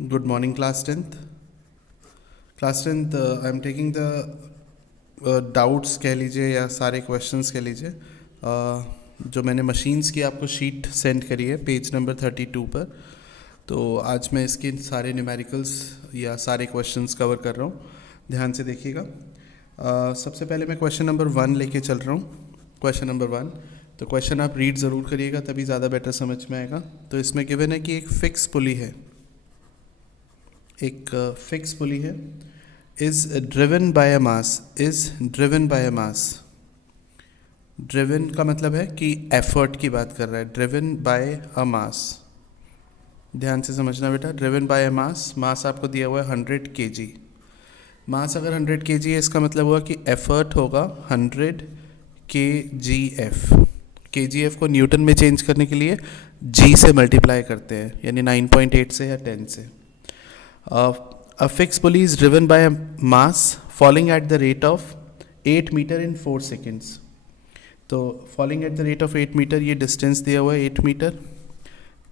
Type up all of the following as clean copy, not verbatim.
Good morning, class 10th. Class 10th, I'm taking the doubts कह लीजिए या सारे क्वेश्चंस कह लीजिए जो मैंने मशीन्स की आपको शीट सेंड करी है पेज नंबर 32 पर। तो आज मैं इसके सारे न्यूमेरिकल्स या सारे क्वेश्चंस कवर कर रहा हूँ, ध्यान से देखिएगा। सबसे पहले मैं क्वेश्चन नंबर 1 लेके चल रहा हूँ। क्वेश्चन नंबर 1, तो क्वेश्चन आप रीड ज़रूर करिएगा तभी ज़्यादा बेटर समझ में आएगा। तो इसमें गिवन है कि एक फिक्स पुली है, एक फिक्स पुली है, is driven by a mass. Driven का मतलब है कि एफर्ट की बात कर रहा है, ड्रिवन बाय अ मास। ध्यान से समझना बेटा, ड्रिवन बाय अ मास आपको दिया हुआ है 100 kg। मास अगर 100 kg है, इसका मतलब हुआ कि एफर्ट होगा 100 kgf। kgf को न्यूटन में चेंज करने के लिए g से मल्टीप्लाई करते हैं, यानी 9.8 से या 10 से। A fixed pulley is driven by a mass falling at the rate of 8 meter in 4 seconds. तो falling at the rate of 8 meter, ये distance दिया हुआ है 8 मीटर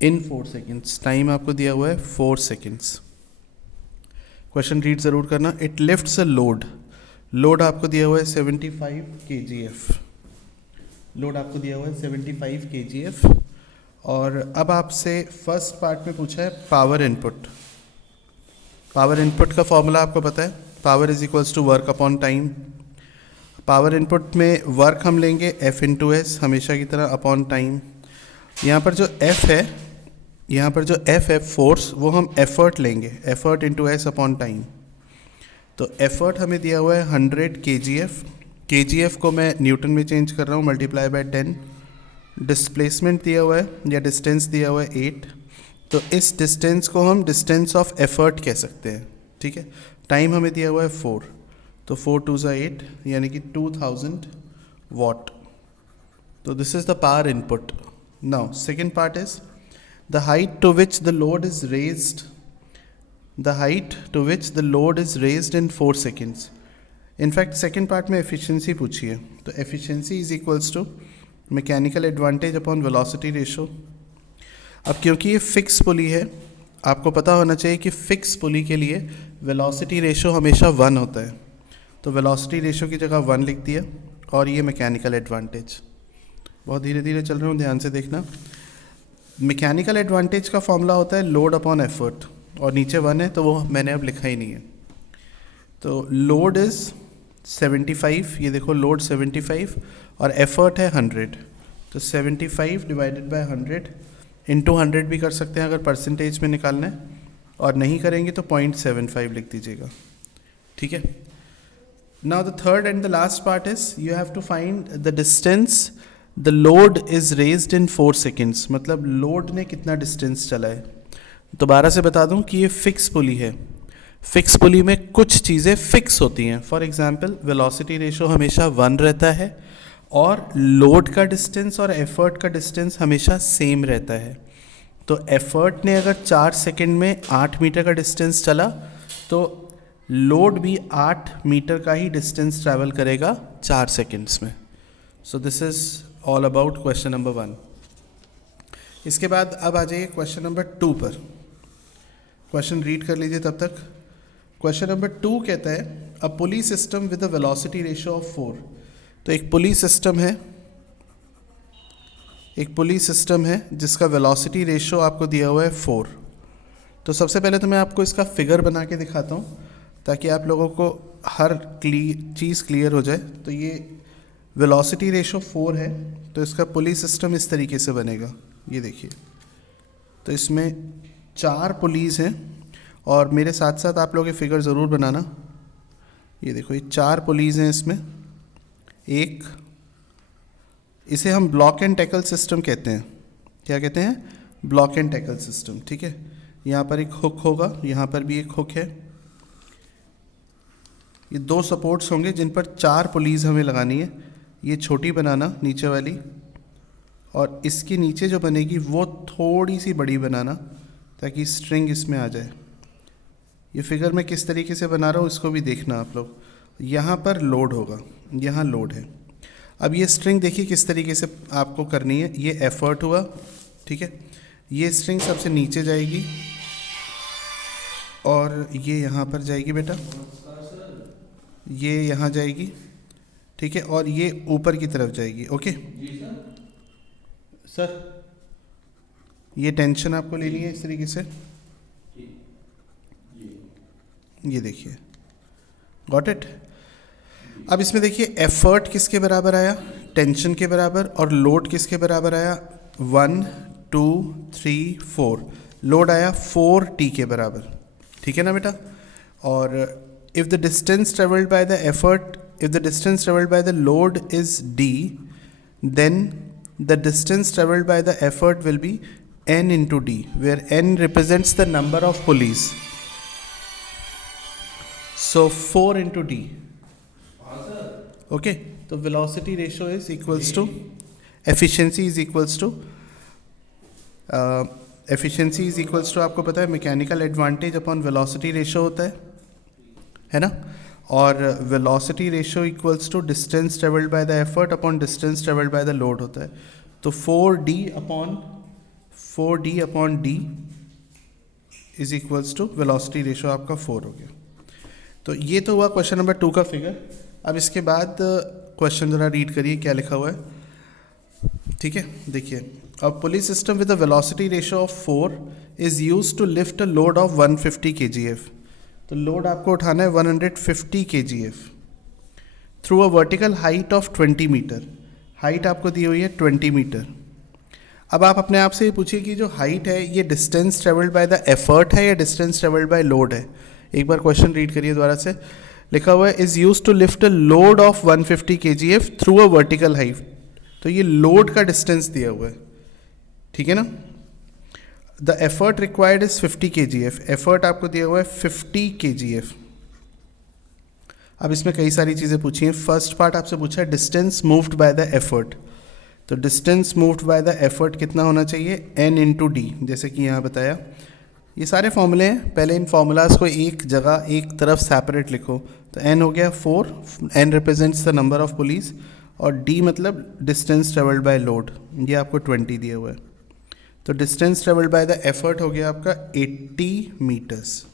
in 4 seconds, टाइम आपको दिया हुआ है 4 seconds। क्वेश्चन रीड ज़रूर करना। It lifts a load, load आपको दिया हुआ है 75 kgf, लोड आपको दिया हुआ है 75 kgf। और अब आपसे फर्स्ट पार्ट में पूछा है पावर इनपुट। पावर इनपुट का फॉर्मूला आपको पता है, power is equals to work upon time. Power input में वर्क हम लेंगे F इंटू एस हमेशा की तरह अपॉन टाइम। यहाँ पर जो F है, यहाँ पर जो F है फोर्स, वो हम एफर्ट लेंगे, effort into S upon time. तो एफर्ट हमें दिया हुआ है 100 kgf। kgf को मैं न्यूटन में चेंज कर रहा हूँ, मल्टीप्लाई बाय 10। डिस्प्लेसमेंट दिया हुआ है या डिस्टेंस दिया हुआ है 8, तो इस डिस्टेंस को हम डिस्टेंस ऑफ एफर्ट कह सकते हैं, ठीक है। टाइम हमें दिया हुआ है 4, तो 4 2 8, यानी कि 2000 वाट। तो this is the power input. Now second part is the height to which the load is raised, the height to which the load is raised in 4 seconds. In fact second part में efficiency पूछी है, तो efficiency is equals to mechanical advantage upon velocity ratio. अब क्योंकि ये fix पुली है, आपको पता होना चाहिए कि फिक्स पुली के लिए वेलोसिटी रेशो हमेशा 1 होता है, तो वेलोसिटी रेशो की जगह 1 लिख दिया। और ये मैकेनिकल एडवांटेज, बहुत धीरे धीरे चल रहा हूँ, ध्यान से देखना। मैकेनिकल एडवांटेज का फॉर्मूला होता है लोड अपॉन एफर्ट, और नीचे 1 है तो वो मैंने अब लिखा ही नहीं है। तो लोड इज़ 75, ये देखो लोड 75 और एफर्ट है 100, तो 75 डिवाइडेड बाय 100 इंटू 100 भी कर सकते हैं अगर परसेंटेज में निकालना है, और नहीं करेंगे तो 0.75 लिख दीजिएगा, ठीक है। Now the third and the last part is you have to find the distance the load is raised in 4 seconds, मतलब लोड ने कितना डिस्टेंस चला है। दोबारा से बता दूं कि ये फिक्स पुली है। फिक्स पुली में कुछ चीज़ें फिक्स होती हैं, फॉर एग्जाम्पल वेलोसिटी रेशो हमेशा 1 रहता है, और लोड का डिस्टेंस और एफर्ट का डिस्टेंस हमेशा सेम रहता है। तो एफर्ट ने अगर 4 सेकेंड में 8 मीटर का डिस्टेंस चला, तो लोड भी 8 मीटर का ही डिस्टेंस ट्रैवल करेगा 4 सेकेंड्स में। So this is all about question number 1। इसके बाद अब आ जाइए क्वेश्चन नंबर 2 पर। क्वेश्चन रीड कर लीजिए तब तक। क्वेश्चन नंबर 2 कहता है a pulley system with a velocity ratio of 4। तो एक पुली सिस्टम है, एक पुली सिस्टम है जिसका वेलोसिटी रेशो आपको दिया हुआ है 4। तो सबसे पहले तो मैं आपको इसका फिगर बना के दिखाता हूँ ताकि आप लोगों को हर चीज़ क्लियर हो जाए। तो ये वेलोसिटी रेशो 4 है, तो इसका पुली सिस्टम इस तरीके से बनेगा, ये देखिए। तो इसमें 4 पुलीज़ हैं, और मेरे साथ साथ आप लोग ये फिगर ज़रूर बनाना। ये देखो, ये 4 पुलीज़ हैं इसमें। एक, इसे हम ब्लॉक एंड टैकल सिस्टम कहते हैं। क्या कहते हैं? ब्लॉक एंड टैकल सिस्टम, ठीक है। यहाँ पर एक हुक होगा, यहाँ पर भी एक हुक है। ये 2 सपोर्ट्स होंगे जिन पर 4 पुलीज़ हमें लगानी है। ये छोटी बनाना नीचे वाली, और इसके नीचे जो बनेगी वो थोड़ी सी बड़ी बनाना ताकि स्ट्रिंग इसमें आ जाए। ये फिगर मैं किस तरीके से बना रहा हूँ इसको भी देखना आप लोग। यहाँ पर लोड होगा, यहाँ लोड है। अब ये स्ट्रिंग देखिए किस तरीके से आपको करनी है। ये एफर्ट हुआ, ठीक है। ये स्ट्रिंग सबसे नीचे जाएगी, और ये यहाँ पर जाएगी बेटा, ये यहाँ जाएगी, ठीक है, और ये ऊपर की तरफ जाएगी। ओके सर, ये टेंशन आपको लेनी है इस तरीके से, ये देखिए, गॉट इट। अब इसमें देखिए एफर्ट किसके बराबर आया, टेंशन के बराबर, और लोड किसके बराबर आया, 1 2 3 4, लोड आया 4t के बराबर, ठीक है ना बेटा। और if the distance travelled by the effort, if the distance traveled by the load is d, then the distance traveled by the effort will be n into d, where n represents the number of pulleys. So 4 into d. Okay, so velocity ratio is equals to, efficiency is equals to, efficiency is equals to आपको पता है mechanical advantage upon velocity ratio होता है ना, और velocity ratio equals to distance travelled by the effort upon distance travelled by the load होता है। तो 4d upon d is equals to velocity ratio आपका 4 हो गया। तो ये तो हुआ क्वेश्चन नंबर 2 का फिगर। अब इसके बाद क्वेश्चन ज़रा रीड करिए क्या लिखा हुआ है, ठीक है। देखिए, a pulley system with a velocity ratio of 4 is used to lift a load of 150 kgf। तो लोड आपको उठाना है 150 kgf through a vertical height of 20 metre. Height आपको दी हुई है 20 मीटर। अब आप अपने आप से ये पूछिए कि जो हाइट है ये distance travelled by the effort है या डिस्टेंस ट्रेवल्ड बाय लोड है। एक बार क्वेश्चन रीड करिए दोबारा से। लिखा हुआ है is use to lift a load of 150 kgf through a vertical height. तो ये लोड का डिस्टेंस दिया हुआ है, ठीक है ना। The effort required is 50 kgf। Effort आपको दिया हुआ है 50 kgf। अब इसमें कई सारी चीज़ें पूछी हैं। फर्स्ट पार्ट आपसे पूछा है distance moved by the effort. तो distance moved by the effort कितना होना चाहिए, n इंटू डी, जैसे कि यहाँ बताया। ये सारे फॉर्मूले हैं, पहले इन फार्मूलाज को एक जगह एक तरफ सेपरेट लिखो। तो n हो गया 4, n represents the number of police, और d मतलब डिस्टेंस ट्रेवल्ड बाय लोड, ये आपको 20 दिया हुआ है। तो distance travelled by the effort हो गया आपका 80 मीटर्स।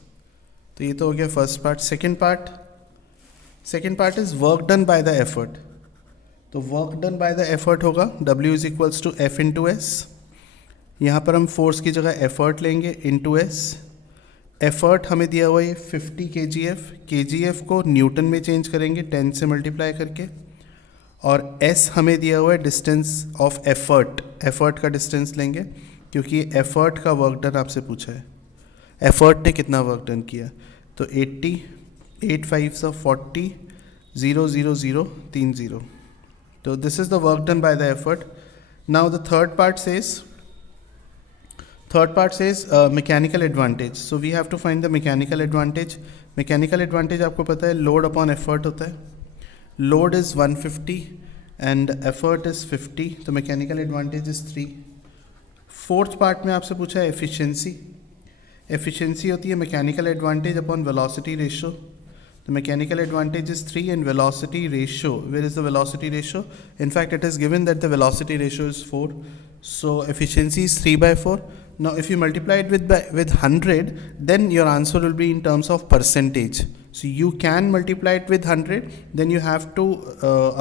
तो ये तो हो गया first part. Second part is work done by the effort. तो work done by the effort होगा W is equals to F into S. यहाँ पर हम फोर्स की जगह एफर्ट लेंगे इंटू एस। एफर्ट हमें दिया हुआ है 50 kgf। kgf को न्यूटन में चेंज करेंगे 10 से मल्टीप्लाई करके, और S हमें दिया हुआ है डिस्टेंस ऑफ एफर्ट। एफर्ट का डिस्टेंस लेंगे क्योंकि एफर्ट का वर्क डन आपसे पूछा है, एफर्ट ने कितना वर्क डन किया। तो 80, 8 5 40, 0 0 0 3 0। So this is the work done by the effort. Now the third part says mechanical advantage. So we have to find the mechanical advantage. Mechanical advantage आपको पता है load upon effort होता है. Load is 150 and effort is 50. तो mechanical advantage is 3. Fourth part में आपसे पूछा है efficiency. Efficiency होती है mechanical advantage upon velocity ratio. The mechanical advantage is 3 and velocity ratio. Where is the velocity ratio? In fact, it is given that the velocity ratio is 4. So efficiency is 3 by 4. Now, if you multiply it with 100, then your answer will be in terms of percentage. So you can multiply it with 100, then you have to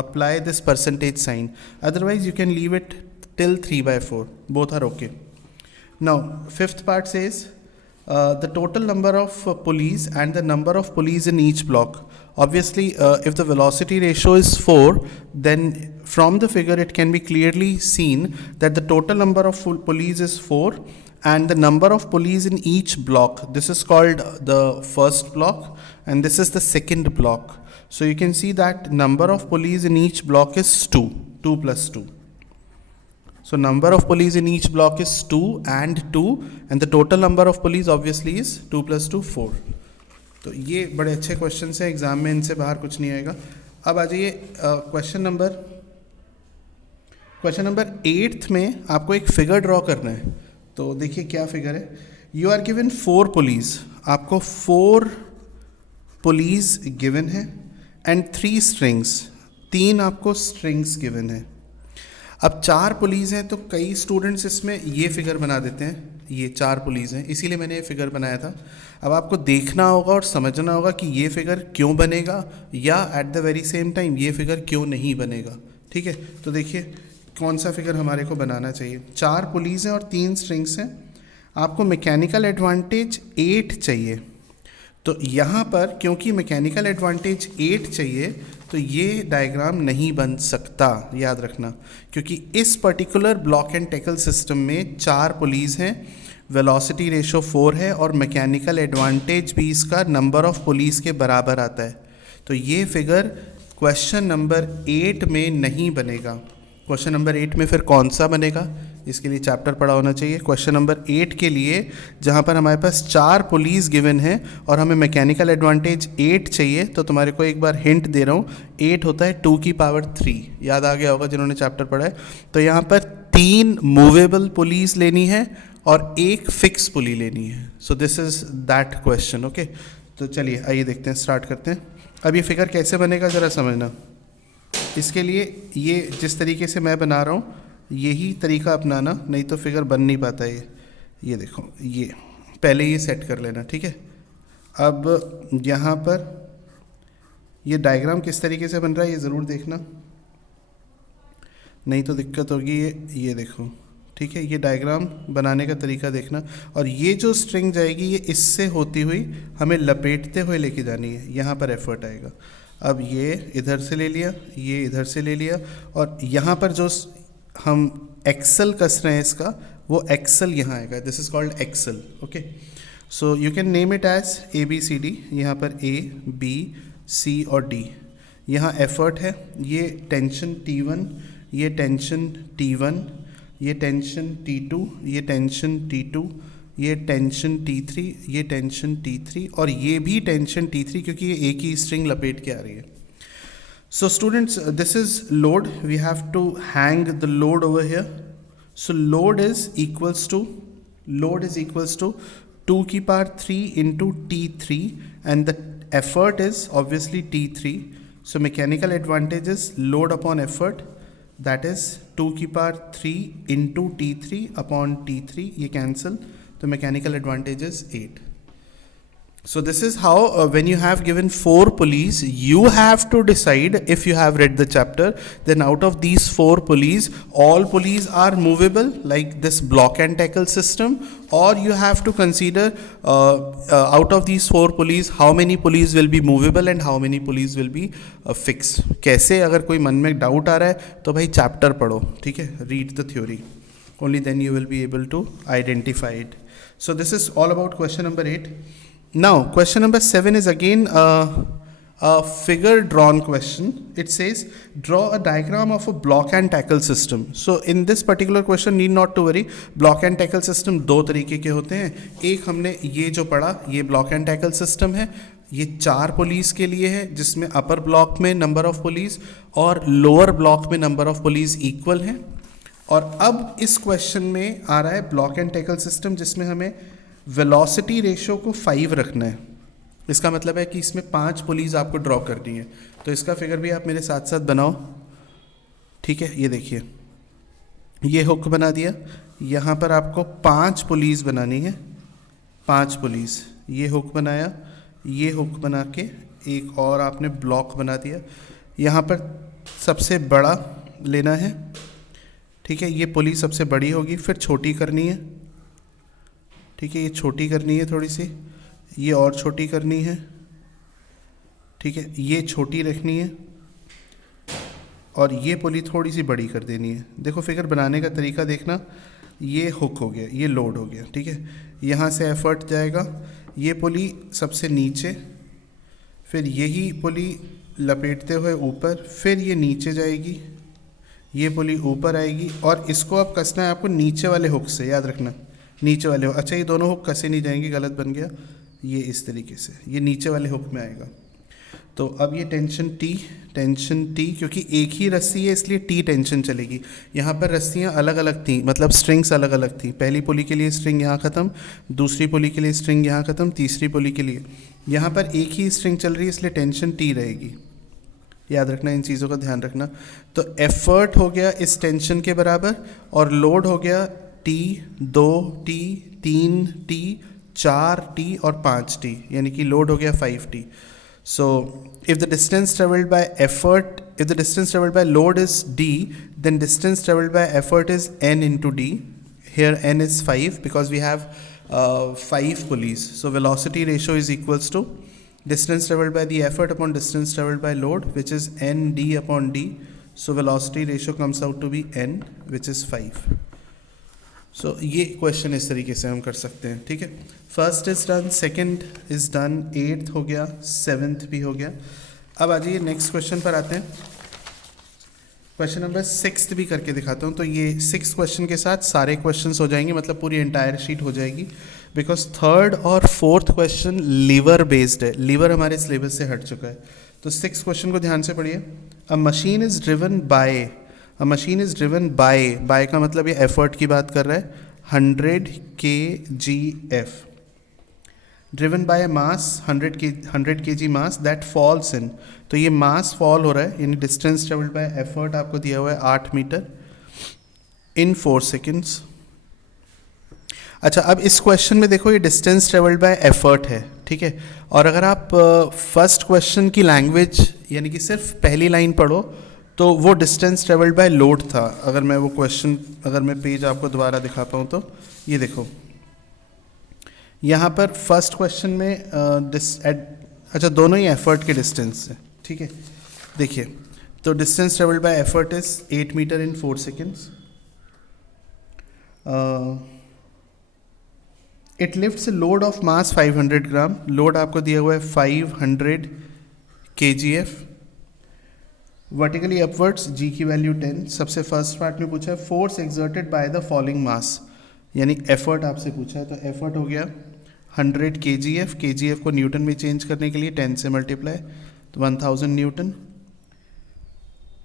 apply this percentage sign. Otherwise, you can leave it till 3 by 4. Both are okay. Now, fifth part says, the total number of pulleys and the number of pulleys in each block. Obviously, if the velocity ratio is 4, then from the figure it can be clearly seen that the total number of pulleys is 4 and the number of pulleys in each block. This is called the first block and this is the second block. So you can see that number of pulleys in each block is 2 plus 2. So number of pulleys in each block is 2 and the total number of pulleys obviously is 2 plus 2 4. तो ये बड़े अच्छे question हैं, exam में इनसे बाहर कुछ नहीं आएगा। अब आ जाइए क्वेश्चन नंबर 8 में आपको एक फिगर ड्रॉ करना है। तो देखिए क्या फिगर है। यू आर गिवन 4 पुलीज, आपको 4 पुलीज गिवन है एंड 3 स्ट्रिंग्स, 3 आपको स्ट्रिंग्स गिवन है। अब 4 पुलीस हैं तो कई स्टूडेंट्स इसमें ये फिगर बना देते हैं, ये 4 पुलीस हैं इसीलिए मैंने ये फिगर बनाया था। अब आपको देखना होगा और समझना होगा कि ये फिगर क्यों बनेगा या at the very same time ये फिगर क्यों नहीं बनेगा। ठीक है, तो देखिए कौन सा फिगर हमारे को बनाना चाहिए। 4 पुलीस हैं और 3 स्ट्रिंग्स हैं, आपको मैकेनिकल एडवांटेज 8 चाहिए। तो यहाँ पर क्योंकि मैकेनिकल एडवांटेज 8 चाहिए तो ये डायग्राम नहीं बन सकता, याद रखना, क्योंकि इस particular block and tackle system में 4 पुलीस हैं, वेलोसिटी रेशो 4 है और मैकेनिकल एडवांटेज भी इसका नंबर ऑफ पुलीस के बराबर आता है। तो ये फिगर क्वेश्चन नंबर 8 में नहीं बनेगा। क्वेश्चन नंबर 8 में फिर कौन सा बनेगा, इसके लिए चैप्टर पढ़ा होना चाहिए। क्वेश्चन नंबर 8 के लिए जहाँ पर हमारे पास 4 पुलीस गिवन है और हमें मैकेनिकल एडवांटेज 8 चाहिए, तो तुम्हारे को एक बार हिंट दे रहा हूँ, 8 होता है 2 की पावर 3, याद आ गया होगा जिन्होंने चैप्टर पढ़ा है। तो यहाँ पर 3 मूवेबल पुलीस लेनी है और 1 फिक्स पुली लेनी है। So this is that question. Okay, तो चलिए आइए देखते हैं, स्टार्ट करते हैं। अब ये फिगर कैसे बनेगा ज़रा समझना। इसके लिए ये जिस तरीके से मैं बना रहा हूँ यही तरीका अपनाना, नहीं तो फिगर बन नहीं पाता। ये देखो, ये पहले ये सेट कर लेना, ठीक है। अब यहाँ पर ये डायग्राम किस तरीके से बन रहा है ये ज़रूर देखना, नहीं तो दिक्कत होगी। ये देखो, ठीक है, ये डायग्राम बनाने का तरीका देखना। और ये जो स्ट्रिंग जाएगी ये इससे होती हुई हमें लपेटते हुए लेके जानी है, यहाँ पर एफर्ट आएगा। अब ये इधर से ले लिया, ये इधर से ले लिया, और यहाँ पर जो हम एक्सल कस रहे हैं इसका, वो एक्सल यहाँ आएगा। This is called axle. Okay, so you can name it as ABCD। यहाँ पर A, B, C और D। यहाँ एफर्ट है, ये टेंशन T1, ये टेंशन T1, ये टेंशन T2, ये टेंशन T2, ये टेंशन T3, ये टेंशन T3 और ये भी टेंशन T3, क्योंकि ये एक ही स्ट्रिंग लपेट के आ रही है। So students, this is load. We have to hang the load over here. So load is equals to 2 की power 3 into T3 and the effort is obviously T3. So mechanical advantage is load upon effort, that is 2 की power 3 into T3 upon T3. ये cancel, तो mechanical advantage is 8. So this is how when you have given 4 pulleys, you have to decide, if you have read the chapter, then out of these 4 pulleys, all pulleys are movable like this block and tackle system, or you have to consider out of these 4 pulleys, how many pulleys will be movable and how many pulleys will be fixed. कैसे, अगर कोई मन में doubt आ रहा है तो भाई chapter पढ़ो, ठीक है, read the theory, only then you will be able to identify it. So this is all about question number 8. Now question number 7 is again a figure drawn question. It says draw a diagram of a block and tackle system. So in this particular question, need not to worry, block and tackle system 2 तरीके के होते हैं। एक हमने ये जो पढ़ा, ये block and tackle system है, ये 4 पुलिस के लिए है, जिसमें अपर ब्लॉक में नंबर ऑफ पुलिस और लोअर ब्लॉक में नंबर ऑफ पुलिस इक्वल हैं। और अब इस क्वेश्चन में आ रहा है ब्लॉक एंड टैकल सिस्टम, जिसमें हमें वेलोसिटी रेशो को 5 रखना है। इसका मतलब है कि इसमें 5 पुलिस आपको ड्रॉ करनी है। तो इसका फिगर भी आप मेरे साथ साथ बनाओ, ठीक है। ये देखिए, ये हुक बना दिया, यहाँ पर आपको 5 पुलिस बनानी है, 5 पुलिस। ये हुक बनाया, ये हुक बना के एक और आपने ब्लॉक बना दिया। यहाँ पर सबसे बड़ा लेना है, ठीक है, ये पुलिस सबसे बड़ी होगी, फिर छोटी करनी है, ठीक है, ये छोटी करनी है थोड़ी सी, ये और छोटी करनी है, ठीक है, ये छोटी रखनी है और ये पुली थोड़ी सी बड़ी कर देनी है। देखो फिगर बनाने का तरीका देखना, ये हुक हो गया, ये लोड हो गया, ठीक है, यहाँ से एफर्ट जाएगा, ये पुली सबसे नीचे, फिर यही पुली लपेटते हुए ऊपर, फिर ये नीचे जाएगी, ये पुली ऊपर आएगी और इसको अब कसना है आपको नीचे वाले हुक से, याद रखना नीचे वाले हुक। अच्छा, ये दोनों हुक कसे नहीं जाएंगे, गलत बन गया, ये इस तरीके से ये नीचे वाले हुक में आएगा। तो अब ये टेंशन टी, क्योंकि एक ही रस्सी है इसलिए टी टेंशन चलेगी। यहाँ पर रस्सियाँ अलग अलग थी, मतलब स्ट्रिंग्स अलग अलग थी। पहली पुली के लिए स्ट्रिंग यहाँ ख़त्म, दूसरी पुली के लिए स्ट्रिंग यहाँ ख़त्म, तीसरी पुली के लिए यहाँ पर एक ही स्ट्रिंग चल रही है इसलिए टेंशन टी रहेगी, याद रखना, इन चीज़ों का ध्यान रखना। तो एफर्ट हो गया इस टेंशन के बराबर, और लोड हो गया टी, 2t, 3t, 4t और 5t, यानी कि लोड हो गया 5t। So if the distance traveled by effort, if the distance traveled by load is d, then distance traveled by effort is n into d. Here n is 5 because we have 5 pulleys. So velocity ratio is equals to distance traveled by the effort upon distance traveled by load, which is n d upon d. So velocity ratio comes out to be n, which is 5. सो ये question इस तरीके से हम कर सकते हैं, ठीक है। First is done, second is done, 8th हो गया, 7th भी हो गया। अब आ जाइए नेक्स्ट क्वेश्चन पर आते हैं। क्वेश्चन नंबर 6 भी करके दिखाता हूँ। तो ये 6 क्वेश्चन के साथ सारे क्वेश्चंस हो जाएंगे, मतलब पूरी एंटायर शीट हो जाएगी, बिकॉज 3rd और 4th क्वेश्चन लीवर बेस्ड है। लीवर हमारे सिलेबस से हट चुका है। तो 6 क्वेश्चन को ध्यान से पढ़िए। अ machine is driven by, a machine is driven by का मतलब ये एफर्ट की बात कर रहा है, 100 kgf, driven by mass 100 kg mass that falls in. तो ये मास फॉल हो रहा है, यानी डिस्टेंस ट्रेवल्ड बाय एफर्ट आपको दिया हुआ है 8 मीटर इन 4 सेकेंड्स। अच्छा, अब इस क्वेश्चन में देखो ये डिस्टेंस ट्रेवल्ड बाय एफर्ट है, ठीक है। और अगर आप फर्स्ट क्वेश्चन की लैंग्वेज यानी कि सिर्फ पहली लाइन पढ़ो तो वो डिस्टेंस ट्रेवल्ड बाय लोड था। अगर मैं वो क्वेश्चन, अगर मैं पेज आपको दोबारा दिखा पाऊँ तो ये देखो, यहाँ पर फर्स्ट क्वेश्चन में अच्छा दोनों ही एफर्ट के डिस्टेंस है, ठीक है। देखिए, तो distance travelled by effort is 8 metre in 4 seconds. It lifts load of mass 500 gram, load आपको दिया हुआ है 500 kgf। वर्टिकली अपवर्ड्स जी की वैल्यू 10। सबसे फर्स्ट पार्ट में पूछा है force exerted by the following mass, यानी एफर्ट आपसे पूछा है। तो एफर्ट हो गया 100 kgf, kgf को न्यूटन में चेंज करने के लिए 10 से मल्टीप्लाई, तो 1000 न्यूटन।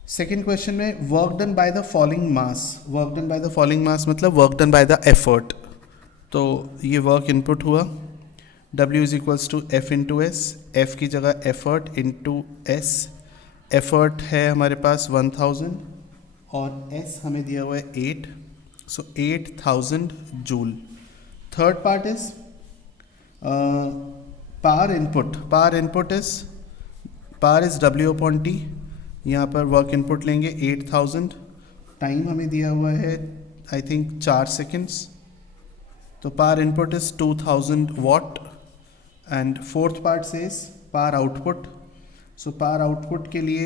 सेकेंड क्वेश्चन में work done by the following mass, work done by the following mass मतलब work done by the effort. तो ये वर्क इनपुट हुआ, W is equals to F into S, F की जगह effort into S. Effort है हमारे पास 1000 और S हमें दिया हुआ है 8, सो 8000 joule. Third part is power input, power is W upon T. यहाँ पर वर्क इनपुट लेंगे 8000, टाइम हमें दिया हुआ है आई थिंक 4 सेकेंड्स, तो power input is 2000 watt. And fourth part से power output. So power output के लिए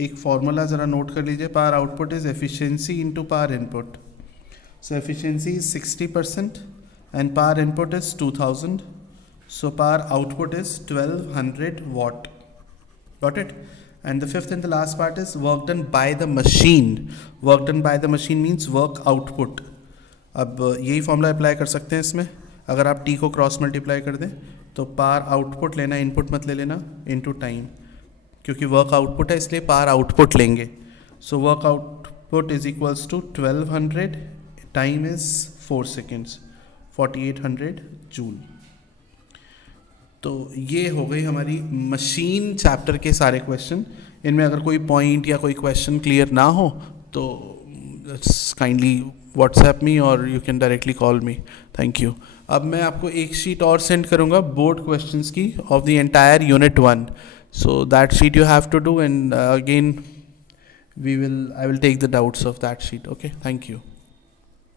एक फॉर्मूला ज़रा नोट कर लीजिए, power output is efficiency into power input. So efficiency is 60% and power input is 2000, so power output is 1200 watt. Got it? And the fifth and the last part is work done by the machine. Work done by the machine means work output. अब यही formula apply कर सकते हैं इसमें। अगर आप T को cross multiply कर दें तो पावर आउटपुट लेना, इनपुट मत ले लेना, इनटू टाइम, क्योंकि वर्क आउटपुट है इसलिए पावर आउटपुट लेंगे। So work output is equals to 1200, time is 4 seconds, 4800 joule. तो ये हो गई हमारी मशीन चैप्टर के सारे क्वेश्चन। इनमें अगर कोई पॉइंट या कोई क्वेश्चन क्लियर ना हो तो काइंडली व्हाट्सएप मी और you can directly call me. Thank you. अब मैं आपको एक शीट और सेंड करूँगा बोर्ड क्वेश्चंस की of the entire unit 1। So that sheet you have to do, and again I will take the doubts of that sheet. Okay, thank you.